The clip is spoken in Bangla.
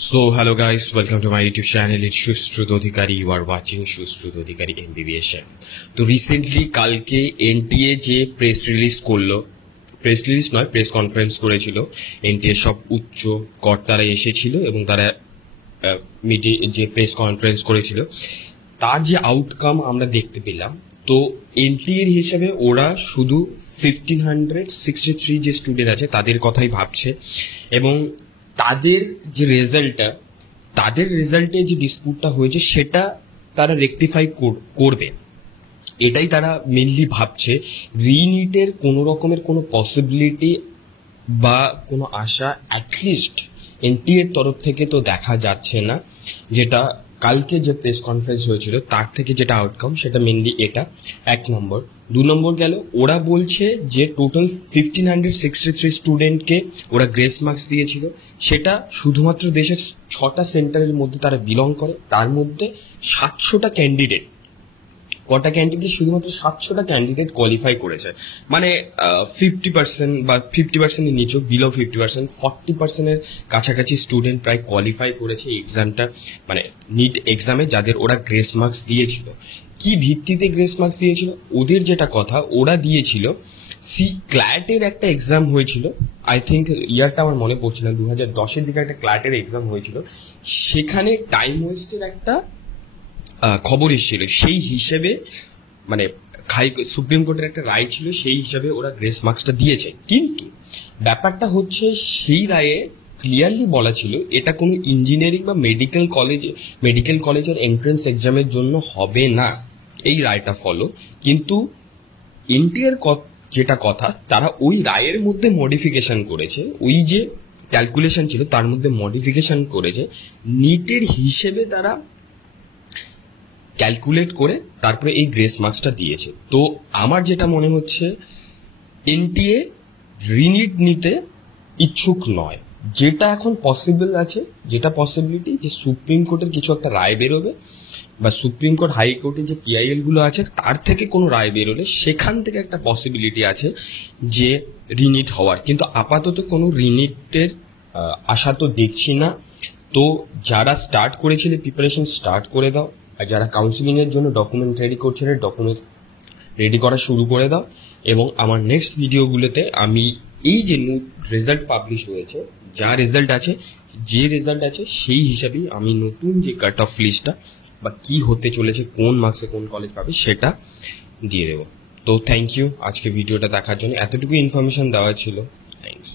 So hello guys, welcome to my YouTube channel. It's Shushrut Adhikari. You are watching Shushrut Adhikari MBBS channel. তো রিসেন্টলি কালকে এনটিএ যে প্রেস রিলিজ করলো, প্রেস রিলিজ নয় প্রেস কনফারেন্স করেছিল, এনটিএ সব উচ্চ কর্তারা এসেছিল এবং তারা মিডিয়া যে প্রেস কনফারেন্স করেছিল তার যে আউটকাম আমরা দেখতে পেলাম। তো এনটিএ এর হিসাবে ওরা শুধু 1563 যে স্টুডেন্ট আছে তাদের কথাই ভাবছে এবং তাদের যে রেজাল্টে যে ডিসপুটটা হয়েছে সেটা তারা রেকটিফাই করবে, এটাই তারা মেনলি ভাবছে। রিনিটের কোনো রকমের কোনো পসিবিলিটি বা কোনো আশা অ্যাটলিস্ট এনটিএ এর তরফ থেকে তো দেখা যাচ্ছে না। যেটা কালকে যে প্রেস কনফারেন্স হয়েছিল তার থেকে যেটা আউটকাম সেটা মেনলি এটা এক নম্বর। 2 নম্বর গেল ওরা বলছে যে টোটাল 1563 স্টুডেন্টকে ওরা গ্রেস মার্কস দিয়েছিল, সেটা শুধুমাত্র দেশের 6টা সেন্টারের মধ্যে তারা বিলং করে। তার মধ্যে 700টা ক্যান্ডিডেট, কটা ক্যান্ডিডেট, শুধুমাত্র 700টা ক্যান্ডিডেট কোয়ালিফাই করেছে। মানে 50% বা 50%-এর নিচেও, বিলো 50%, 40%-এর কাছাকাছি স্টুডেন্ট প্রায় কোয়ালিফাই করেছে এক্সামটা, মানে নিট এক্সামে যাদের ওরা গ্রেস মার্কস দিয়েছিল। কি ভিত্তিতে গ্রেস মার্কস দিয়েছিল? ওদের যেটা কথা, ওরা দিয়েছিল ক্ল্যাটের একটা এক্সাম হয়েছিল, আই থিঙ্ক ইয়ারটা আমার মনে পড়ছে না, 2010-এর দিকে একটা ক্ল্যাটের এক্সাম হয়েছিল, সেখানে টাইম ওয়েস্টের একটা খবর এসেছিল। সেই হিসেবে মানে সুপ্রিম কোর্টের একটা রায় ছিল, সেই হিসাবে ওরা গ্রেস মার্কসটা দিয়েছে। কিন্তু ব্যাপারটা হচ্ছে সেই রায়ে ক্লিয়ারলি বলা ছিল এটা কোনো ইঞ্জিনিয়ারিং বা মেডিকেল কলেজের এন্ট্রান্স এক্সামের জন্য হবে না, এই রায়টা ফলো। কিন্তু এনটিএর যেটা কথা, তারা ওই রায়ের মধ্যে মডিফিকেশন করেছে, ওই যে ক্যালকুলেশন ছিল তার মধ্যে মডিফিকেশন করেছে, নিটের হিসেবে তারা ক্যালকুলেট করে তারপরে এই গ্রেস মার্কসটা দিয়েছে। তো আমার যেটা মনে হচ্ছে এনটিএ রিনিট নিতে ইচ্ছুক নয়। যেটা এখন পসিবল আছে, যেটা পসিবিলিটি, যে সুপ্রিম কোর্টের কিছু একটা রায় বেরোবে বা সুপ্রিম কোর্ট হাইকোর্টের যে পিআইএল গুলো আছে তার থেকে কোনো রায় বেরোলে সেখান থেকে একটা পসিবিলিটি আছে যে রিনিট হওয়ার। কিন্তু আপাতত কোনো রিনিটের আশা তো দেখছি না। তো যারা স্টার্ট করেছিলে প্রিপারেশন স্টার্ট করে দাও, আর যারা কাউন্সিলিং এর জন্য ডকুমেন্ট রেডি করছে ডকুমেন্ট রেডি করা শুরু করে দাও। এবং আমার নেক্সট ভিডিওগুলোতে আমি এই যে রেজাল্ট পাবলিশ হয়েছে, যে রেজাল্ট আছে সেই হিসাবেই আমি নতুন যে কাট অফ লিস্টটা বা কি হতে চলেছে, কোন মার্কসে কোন কলেজ পাবে সেটা দিয়ে দেবো। তো থ্যাংক ইউ আজকে ভিডিওটা দেখার জন্য, এতটুকু ইনফরমেশন দেওয়া ছিল। থ্যাংকস।